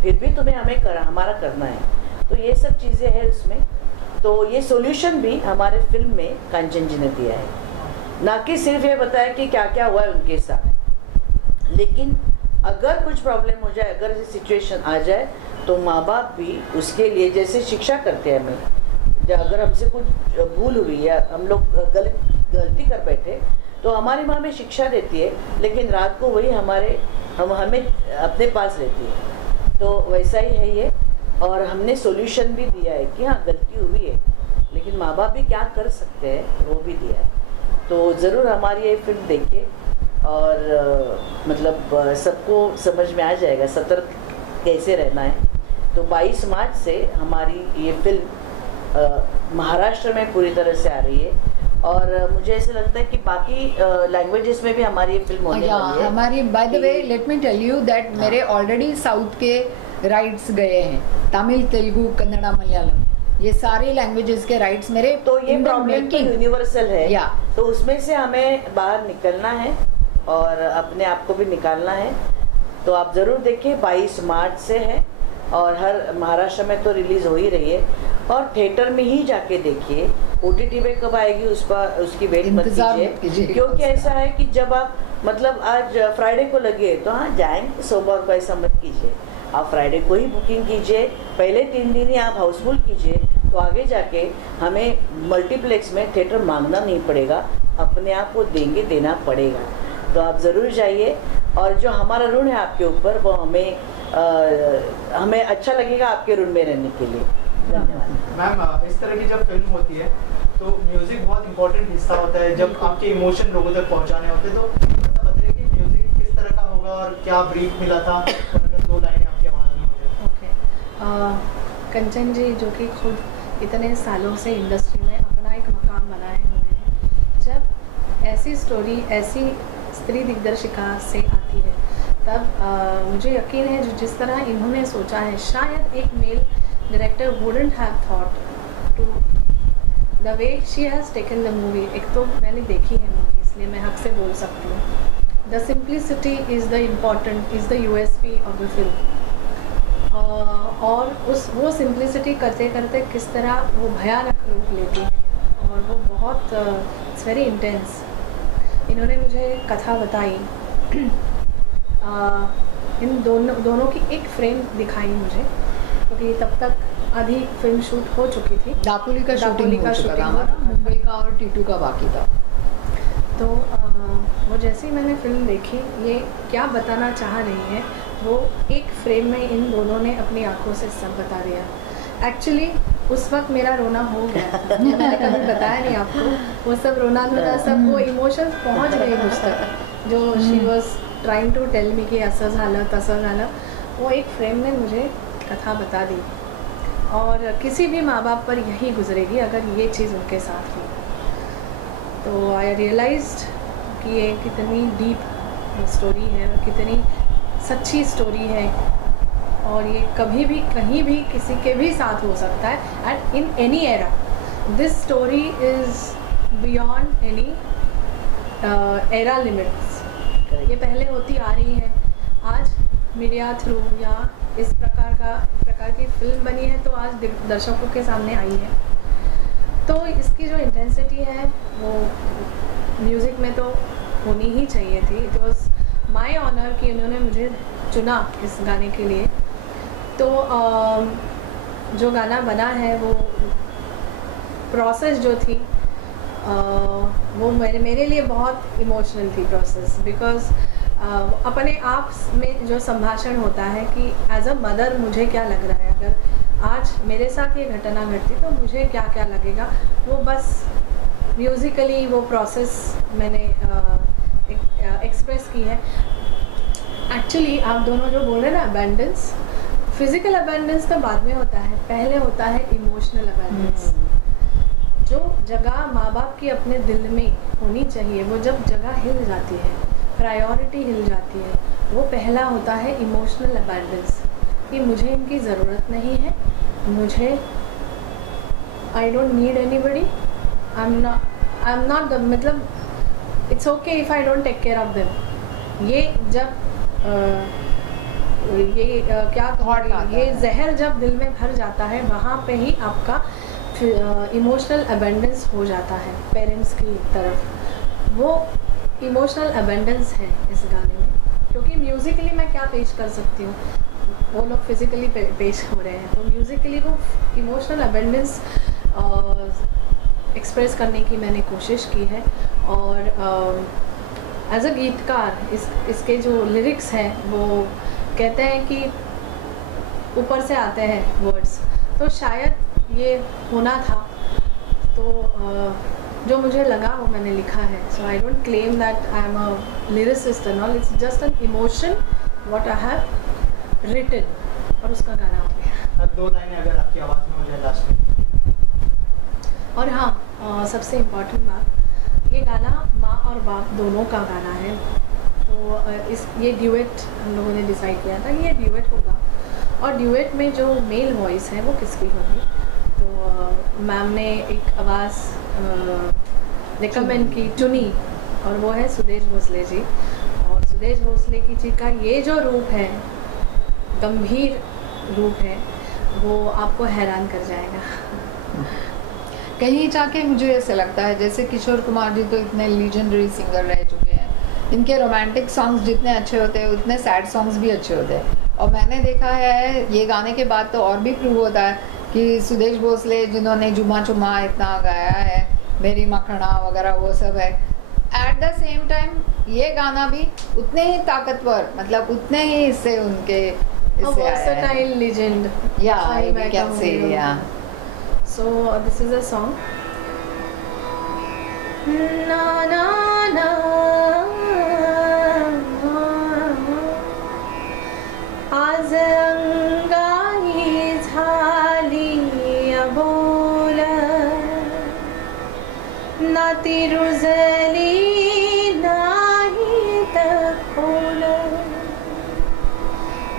फिर भी तुम्हें हमारा करना है। तो ये सब चीज़ें हैं उसमें। तो ये सॉल्यूशन भी हमारे फिल्म में कांचन जी ने दिया है, ना कि सिर्फ ये बताया कि क्या क्या हुआ है उनके साथ। लेकिन अगर कुछ प्रॉब्लम हो जाए, अगर सिचुएशन आ जाए, तो माँ बाप भी उसके लिए जैसे शिक्षा करते हैं हमें, अगर हमसे कुछ भूल हुई या हम लोग गलती कर बैठे, तो हमारी माँ हमें शिक्षा देती है, लेकिन रात को वही हमें अपने पास रहती है। तो वैसा ही है ये। और हमने सॉल्यूशन भी दिया है कि हाँ गलती हुई है, लेकिन माँ बाप भी क्या कर सकते हैं वो भी दिया है। तो ज़रूर हमारी ये फिल्म देखिए, और मतलब सबको समझ में आ जाएगा सतर्क कैसे रहना है। तो 22 मार्च से हमारी ये फिल्म महाराष्ट्र में पूरी तरह से आ रही है, और मुझे ऐसे लगता है कि बाकी लैंग्वेजेस में भी हमारी ये फिल्म होने वाली है। हमारी, by the way let me tell you that मेरे ऑलरेडी साउथ के राइट्स गए हैं, तमिल, तेलुगु, कन्नड़ा, मलयालम, ये सारे लैंग्वेजेस के राइट्स मेरे। तो ये प्रॉब्लम तो यूनिवर्सल है, या तो उसमें से हमें बाहर निकलना है और अपने आप को भी निकालना है। तो आप ज़रूर देखिए, 22 मार्च से है, और हर महाराष्ट्र में तो रिलीज़ हो ही रही है, और थिएटर में ही जाके देखिए। OTT पे कब आएगी उसकी वेट मत कीजिए, क्योंकि ऐसा है कि जब आप मतलब आज फ्राइडे को लगे तो हाँ जाएंगे, सोमवार को ऐसा मत कीजिए। आप फ्राइडे को ही बुकिंग कीजिए, पहले 3 दिन ही आप हाउसफुल कीजिए, तो आगे जाके हमें मल्टीप्लेक्स में थिएटर मांगना नहीं पड़ेगा, अपने आप को देना पड़ेगा। तो आप ज़रूर जाइए, और जो हमारा ऋण है आपके ऊपर वो हमें अच्छा लगेगा आपके ऋण में रहने के लिए। धन्यवाद। मैम, इस तरह की जब फिल्म होती है तो म्यूजिक बहुत इंपॉर्टेंट हिस्सा होता है, जब आपके इमोशन लोगों तक पहुंचाने होते हैं। तो ऐसा बताइए कि म्यूजिक किस तरह का होगा और क्या ब्रीफ मिला था, और अगर 2 लाइनें आपकी आवाज़ में हो जाए। ओके, कंचन जी जो कि खुद इतने सालों से इंडस्ट्री में अपना एक मकाम बनाए हुए हैं, जब ऐसी स्टोरी ऐसी स्त्री दिग्दर्शिका से आती है, तब मुझे यकीन है जिस तरह इन्होंने सोचा है, शायद एक male director wouldn't have thought to the way she has taken the movie. एक तो मैंने देखी है मूवी, इसलिए मैं हक से बोल सकती हूँ। The simplicity is the USP of the film. और वो सिंप्लिसिटी करते करते किस तरह वो भयानक रूप लेती है, और वो बहुत इट्स वेरी इंटेंस। इन्होंने मुझे कथा बताई, इन दोनों की एक फ्रेम दिखाई मुझे, क्योंकि तब तक आधी फिल्म शूट हो चुकी थी। दापोली का दापोली शूटिंग का हो चुका शूटिंग था हो हमारा, चुका था। मुंबई का और टीटू का बाकी था। तो वो जैसे ही मैंने फिल्म देखी, ये क्या बताना चाह रही है वो एक फ्रेम में इन दोनों ने अपनी आंखों से सब बता दिया। एक्चुअली उस वक्त मेरा रोना हो गया था, मैंने कभी बताया नहीं आपको, वो सब रोना सब वो इमोशंस पहुंच गए मुझ तक, जो she was trying to tell me कि असं झालं तसं झालं। वो एक फ्रेम ने मुझे कथा बता दी, और किसी भी माँ बाप पर यही गुजरेगी अगर ये चीज़ उनके साथ हुई। तो आई रियलाइज्ड कि ये कितनी डीप स्टोरी है और कितनी सच्ची स्टोरी है, और ये कभी भी कहीं भी किसी के भी साथ हो सकता है, and in any era. This story is beyond any era limits. ये पहले होती आ रही है, आज मीडिया थ्रू या इस प्रकार की फिल्म बनी है तो आज दर्शकों के सामने आई है। तो इसकी जो इंटेंसिटी है वो म्यूज़िक में तो होनी ही चाहिए थी। इट वॉज माई ऑनर कि उन्होंने मुझे चुना इस गाने के लिए। तो जो गाना बना है वो प्रोसेस जो थी वो मेरे लिए बहुत इमोशनल थी प्रोसेस, बिकॉज अपने आप में जो संभाषण होता है कि एज अ मदर मुझे क्या लग रहा है, अगर आज मेरे साथ ये घटना घटती तो मुझे क्या क्या लगेगा, वो बस म्यूज़िकली वो प्रोसेस मैंने एक्सप्रेस की है। एक्चुअली आप दोनों जो बोल रहे हैं ना, अबेंडेंस, फिजिकल अबेंडेंस तो बाद में होता है, पहले होता है इमोशनल अबेंडेंस। जो जगह माँ बाप की अपने दिल में होनी चाहिए, वो जब जगह हिल जाती है, प्रायोरिटी हिल जाती है, वो पहला होता है इमोशनल अबेंडेंस, कि मुझे इनकी ज़रूरत नहीं है, मुझे I don't need anybody, I am not the, मतलब it's okay if I don't take care of them. ये जब क्या कहूँगी, ये जहर जब दिल में भर जाता है, वहाँ पे ही आपका इमोशनल अबेंडेंस हो जाता है पेरेंट्स की तरफ। वो इमोशनल अबेंडेंस है इस गाने में, क्योंकि म्यूज़िकली मैं क्या पेश कर सकती हूँ, वो लोग फिज़िकली पेश हो रहे हैं, तो म्यूज़िकली वो इमोशनल अबेंडेंस एक्सप्रेस करने की मैंने कोशिश की है। और एज अ गीतकार इसके जो लिरिक्स हैं वो कहते हैं कि ऊपर से आते हैं वर्ड्स, तो शायद ये होना था, तो जो मुझे लगा वो मैंने लिखा है। So I don't claim that I am a lyricist and all, it's just an emotion what I have written, और उसका गाना हो गया। दो लाइनें अगर आपकी आवाज़ में हो जाए लास्ट में। और हाँ, सबसे इम्पॉर्टेंट बात, ये गाना माँ और बाप दोनों का गाना है, तो ये ड्यूएट हम लोगों ने डिसाइड किया था, ये ड्यूएट होगा, और ड्यूएट में जो मेल वॉइस है वो किसकी होगी, तो मैम ने एक आवाज़ रिकमेंड की, चुनी, और वो है सुदेश भोसले जी। और सुदेश भोसले जी का ये जो रूप है, गंभीर रूप है, वो आपको हैरान कर जाएगा। कहीं जाके मुझे ऐसा लगता है जैसे किशोर कुमार जी तो इतने लीजेंडरी सिंगर रह चुके हैं, इनके रोमांटिक सॉन्ग्स जितने अच्छे होते हैं उतने सैड सॉन्ग्स भी अच्छे होते हैं, और मैंने देखा है ये गाने के बाद तो और भी प्रूव होता है कि सुदेश भोसले जिन्होंने जुमा चुमा इतना गाया है, मेरी मखना वगैरह वो सब है, एट द सेम टाइम ये गाना भी उतने ही ताकतवर, मतलब उतने ही इससे उनके versatile legend. Yeah, we can say, yeah. So this is a song. Na na na. आज अंगाई झाली अबोल, नाती रुजली नाही तखोल,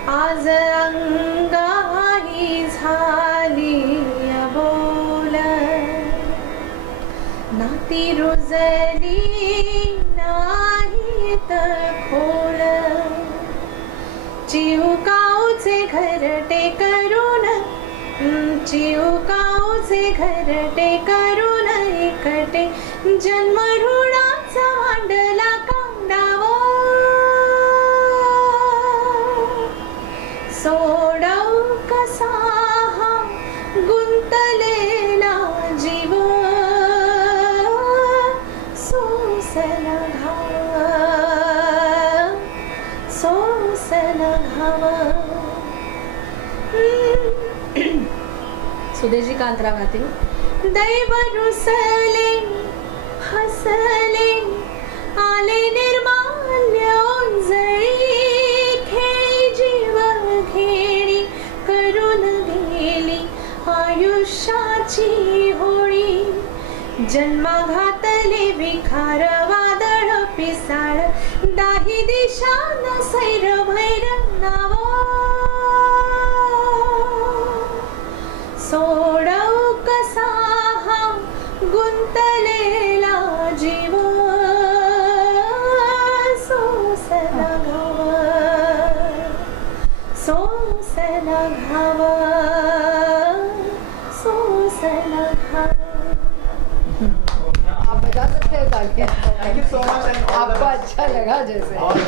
आज अंगाई झाली अबोल, नाती रुजली नाही तखोल, चिवकाऊचे घरटे माझे घरटे करून एकटे जन्म ऋणाचा मांडला कांडावो सोडव कसा हा गुंतलेला जीव सोसला घाव सोसला घाव सुदेशी कांतराव गातील दैव रुसले हसले आले निर्माल्य ओंजळी खेळी जीव घेणी करून गेली आयुष्याची होळी जन्माघातले विखार वादळ पिसाळ दाही दिशान सैर भैर नावो सोडव कसा हा गुंतलेला जीव सोसला घाव सोसला घाव सोसला घाव आप बता सकते हैं तालियां thank you so much and आपको अच्छा लगा जैसे ऑल